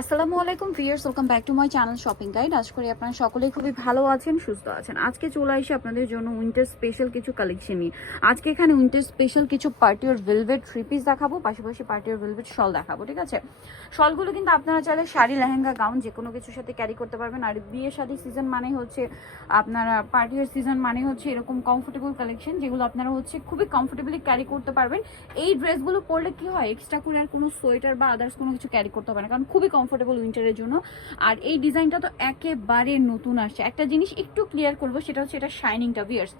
আসসালামু আলাইকুম viewers, welcome back to my channel shopping guide. আশা করি আপনারা সকলেই খুবই ভালো আছেন, সুস্থ আছেন। আজকে চলে আসি আপনাদের জন্য উইন্টার স্পেশাল কিছু কালেকশন নিয়ে। আজকে এখানে উইন্টার স্পেশাল কিছু পার্টিওর ভেলভেট থ্রি পিস দেখাবো, পাশাপাশি পার্টিওর ভেলভেট শল দেখাবো। ঠিক আছে, শলগুলো কিন্তু আপনারা চাইলে শাড়ি, লেহেঙ্গা, গাউন যে কোনো কিছুর সাথে ক্যারি করতে পারবেন। আর বিয়ে শাদী সিজন মানে হচ্ছে আপনারা পার্টিওর সিজন মানে হচ্ছে এরকম কমফোর্টেবল কালেকশন, যেগুলো আপনারা হচ্ছে খুবই কমফোর্টেবলি ক্যারি করতে পারবেন। এই ড্রেসগুলো পরলে কি হয়, এক্সট্রা করে আর কোনো সোয়েটার বা আদার্স কোনো কিছু ক্যারি করতে হবে না, কারণ খুবই কমফোর্টেবল উইন্টারের জন্য। আর এই ডিজাইনটা তো একেবারে নতুন আসছে। একটা জিনিস একটু ক্লিয়ার করবো, সেটা হচ্ছে এটা শাইনিংটা। ভিউয়ার্স,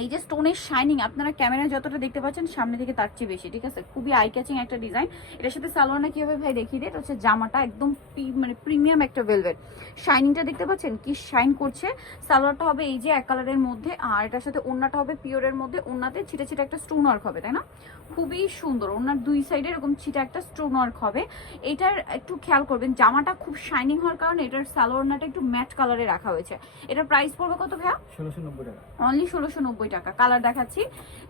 এই যে স্টোনের শাইনিং আপনারা ক্যামেরায় যতটা দেখতে পাচ্ছেন সামনে থেকে তার চেয়ে বেশি। ঠিক আছে, খুবই আই ক্যাচিং একটা ডিজাইন। এটার সাথে সালোয়ারটা কি হবে ভাই দেখিয়ে দিই। এটা হচ্ছে জামাটা একদম মানে প্রিমিয়াম একটা ভেলভেট। শাইনিংটা দেখতে পাচ্ছেন কি শাইন করছে। সালোয়ারটা হবে এই যে এক কালারের মধ্যে, আর এটার সাথে ওড়নাটা হবে পিওরের মধ্যে। ওড়নাতে ছিটে ছিটে একটা স্টোন ওয়ার্ক হবে, তাই না? খুবই সুন্দর। ওড়নার দুই সাইডে এরকম ছিটে একটা স্টোন ওয়ার্ক হবে। এটার একটু খেয়াল করবেন, জামাটা খুব শাইনিং হওয়ার কারণে এটার সালোয়ারটা একটু ম্যাট কালারে রাখা হয়েছে। এটার প্রাইস পড়বে কত ভাইয়া? 1690 টাকা। অনলি 1690 টাকা। কালার দেখাচ্ছি,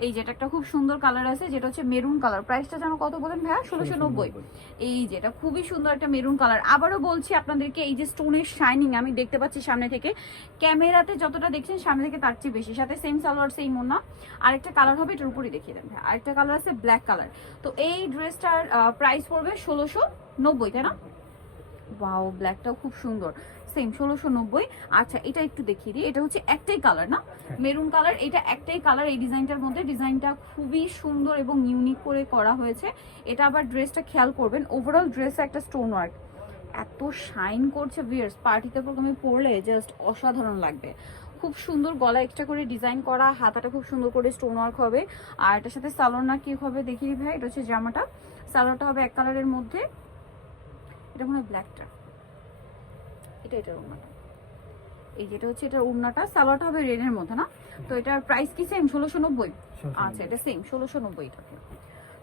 এই যেটা একটা খুব সুন্দর কালার আছে, যেটা হচ্ছে মেরুন কালার। প্রাইসটা যেন কত বলেন ভাইয়া? 1690। এই যেটা খুবই সুন্দর একটা মেরুন কালার। আবারও বলছি আপনাদেরকে, এই যে স্টোনের শাইনিং আমি দেখতে পাচ্ছি সামনে থেকে, ক্যামেরাতে যতটা দেখছেন সামনে থেকে তার চেয়ে বেশি। সাথে সেম সালোয়ার সেম ওড়না। আরেকটা কালার হবে, এটার উপরই দেখিয়ে দেন ভাই। আরেকটা কালার আছে ব্ল্যাক কালার। তো এই ড্রেসটার প্রাইস পড়বে 1690, তাই না? ওয়াও, ব্ল্যাকটাও খুব সুন্দর, সেম 1690। আচ্ছা, এটা একটু দেখিয়ে দিই। এটা হচ্ছে একটাই কালার না, মেরুন কালার। এটা একটাই কালার এই ডিজাইনটার মধ্যে। ডিজাইনটা খুবই সুন্দর এবং ইউনিক করে করা হয়েছে। এটা আবার ড্রেসটা খেয়াল করবেন, ওভারঅল ড্রেসে একটা স্টোন ওয়ার্ক এত শাইন করছে। ভিউয়ার্স, পার্টিতে প্রথমে পরলে জাস্ট অসাধারণ লাগবে। খুব সুন্দর গলা এক্সট্রা করে ডিজাইন করা, হাতাটা খুব সুন্দর করে স্টোন ওয়ার্ক হবে। আর এটার সাথে সালোয়ার কি হবে দেখিয়ে ভাই। এটা হচ্ছে জামাটা, সালোয়ারটা হবে এক কালারের মধ্যে। এটা মনে হয় ব্ল্যাকটা, এটার ওড়নাটা, এই যেটা হচ্ছে এটার ওড়নাটা। সালোয়ারটা হবে রেডের মধ্যে না? তো এটার প্রাইস কি সেম 1690? আচ্ছা, এটা সেম 1690 টাকা।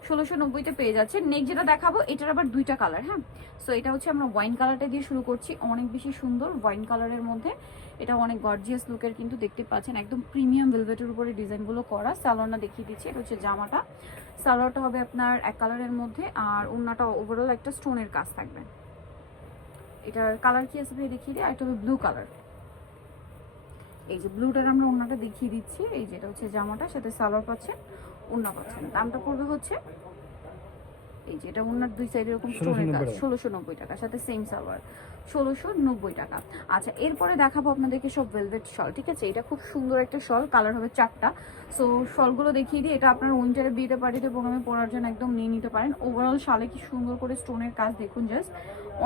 1690-তে পেয়ে যাচ্ছে। নেক্সট যেটা দেখাবো, এটার আবার দুইটা কালার। হ্যাঁ, সো এটা হচ্ছে আমরা ওয়াইন কালারটা দিয়ে শুরু করছি। অনেক বেশি সুন্দর ওয়াইন কালারের মধ্যে। এটা অনেক গর্জিয়াস লুকের, কিন্তু দেখতে পাচ্ছেন একদম প্রিমিয়াম ভেলভেটের উপরে ডিজাইনগুলো করা। সালোয়ারটা দেখিয়ে দিচ্ছি। এটা হচ্ছে জামাটা, সালোয়ারটা হবে আপনার এক কালারের মধ্যে, আর ওড়নাটা ওভারঅল একটা স্টোনের কাজ থাকবে। এটার কালার কি আছে ভাই দেখিয়ে দিই। আর এটা হবে ব্লু কালার। এই যে ব্লুটার আমরা ওড়নাটা দেখিয়ে দিচ্ছি। এই যেটা হচ্ছে জামাটা, সাথে সালোয়ার পাচ্ছেন, ওড়না পাচ্ছেন। দামটা পড়বে হচ্ছে এই যে এটা ওড়নার দুই সাইডে এরকম স্টোনের কাজ, 1690 টাকা, সাথে সেম সালোয়ার, 1690 টাকা। আচ্ছা, এরপরে দেখাবো আপনাদেরকে সব ভেলভেট শল। ঠিক আছে, এটা খুব সুন্দর একটা শল, কালার হবে চারটা। সো শলগুলো দেখিয়ে দিই। এটা আপনার উইন্টারে বিয়েতে পার্টিতে প্রোগ্রামে পরার জন্য একদম নিয়ে নিতে পারেন। ওভারঅল শালে কি সুন্দর করে স্টোনের কাজ দেখুন, জাস্ট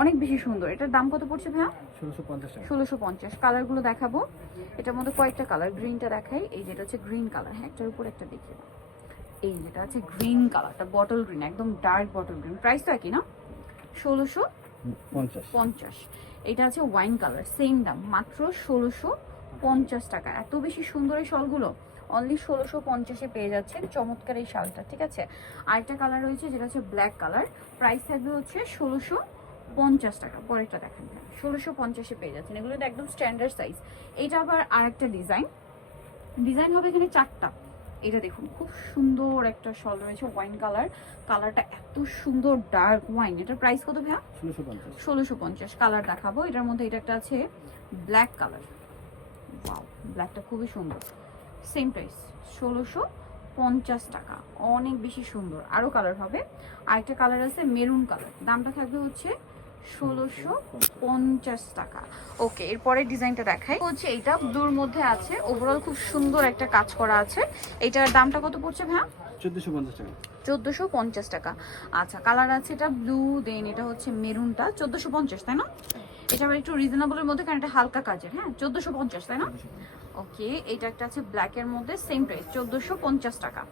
অনেক বেশি সুন্দর। এটার দাম কত পড়ছে ভাইয়া? 1650 টাকা। 1650। কালারগুলো দেখাবো, এটার মধ্যে কয়েকটা কালার। গ্রিনটা দেখাই, এই যেটা হচ্ছে গ্রিন কালার। হ্যাঁ, একটার উপর একটা দেখিয়ে, এই যেটা আছে গ্রিন কালারটা, বটল গ্রিন, একদম ডার্ক বটল গ্রিন। প্রাইস তো একই না? 1650। এটা আছে ওয়াইন কালার, সেম দাম, মাত্র 1650 টাকা। এত বেশি সুন্দর এই শলগুলো অনলি 1650-এ পেয়ে যাচ্ছেন। চমৎকার এই শালটা। ঠিক আছে, আরেকটা কালার রয়েছে যেটা হচ্ছে ব্ল্যাক কালার। প্রাইস থাকবে হচ্ছে 1650 টাকা। পরেরটা দেখেন, 1650-এ পেয়ে যাচ্ছেন। এগুলো তো একদম স্ট্যান্ডার্ড সাইজ। এটা আবার আরেকটা ডিজাইন হবে এখানে চারটা। এটা দেখুন, খুব সুন্দর একটা শল রয়েছে, ওয়াইন কালার। কালারটা এত সুন্দর, ডার্ক ওয়াইন। এটার প্রাইস কত ভাইয়া? 1650। কালার দেখাবো, এটার মধ্যে এটা একটা আছে ব্ল্যাক কালার। ওয়াও, ব্ল্যাকটা খুবই সুন্দর। সেম প্রাইস 1650 টাকা। অনেক বেশি সুন্দর। আরো কালার হবে। আরেকটা কালার আছে মেরুন কালার, দামটা থাকবে হচ্ছে 1650 টাকা। ওকে, এরপরে ডিজাইনটা দেখাই। হচ্ছে এইটা ব্লুর মধ্যে আছে, ওভারঅল খুব সুন্দর একটা কাজ করা আছে। এটার দামটা কত পড়ছে ভাইয়া? 1450 টাকা। 1450 টাকা। আচ্ছা, কালার আছে এটা ব্লু, দেন এটা হচ্ছে মেরুনটা। 1450, তাই না? এটা আবার একটু রিজনেবলের মধ্যে, কারণ এটা হালকা কাজের। হ্যাঁ, 1450, তাই না? ওকে, এইটা একটা আছে ব্ল্যাকের মধ্যে, সেম প্রাইস 1450 টাকা।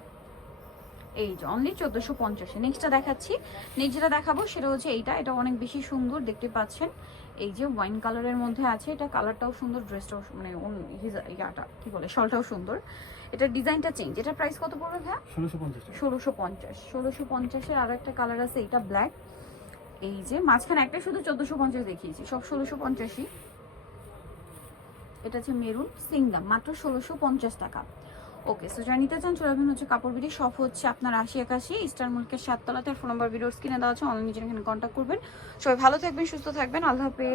এই যে অনলি 1450-এ। নেক্সটটা দেখাচ্ছি। নেক্সট যেটা দেখাবো সেটা হচ্ছে এইটা। এটা অনেক বেশি সুন্দর, দেখতে পাচ্ছেন। এই যে ওয়াইন কালারের মধ্যে আছে, এটা কালারটাও সুন্দর, ড্রেসটাও মানে ইয়াটা কি বলে, শলটাও সুন্দর। এটা ডিজাইনটা চেঞ্জ। এটা প্রাইস কত পড়বে ভাইয়া? 1650। 1650-এর আরো একটা কালার আছে, এটা ব্ল্যাক। এই যে মাঝখানে একটা শুধু 1450 দেখিয়েছি, সব 1650-ই। এটা হচ্ছে মেরুন, সিঙ্গাম, মাত্র 1650 টাকা। ওকে, সো যারা নিতে চান চলে আসবেন হচ্ছে কাপড় বিডি, শপ হচ্ছে আপনার 8081 ইস্টার মুলকের 7 তলাতে। ফোন নাম্বার ভিডিওর স্ক্রিনে দেওয়া আছে, অনলাইনে এখানে কন্ট্যাক্ট করবেন। সবাই ভালো থাকবেন, সুস্থ থাকবেন, আল্লাহ হাফেজ।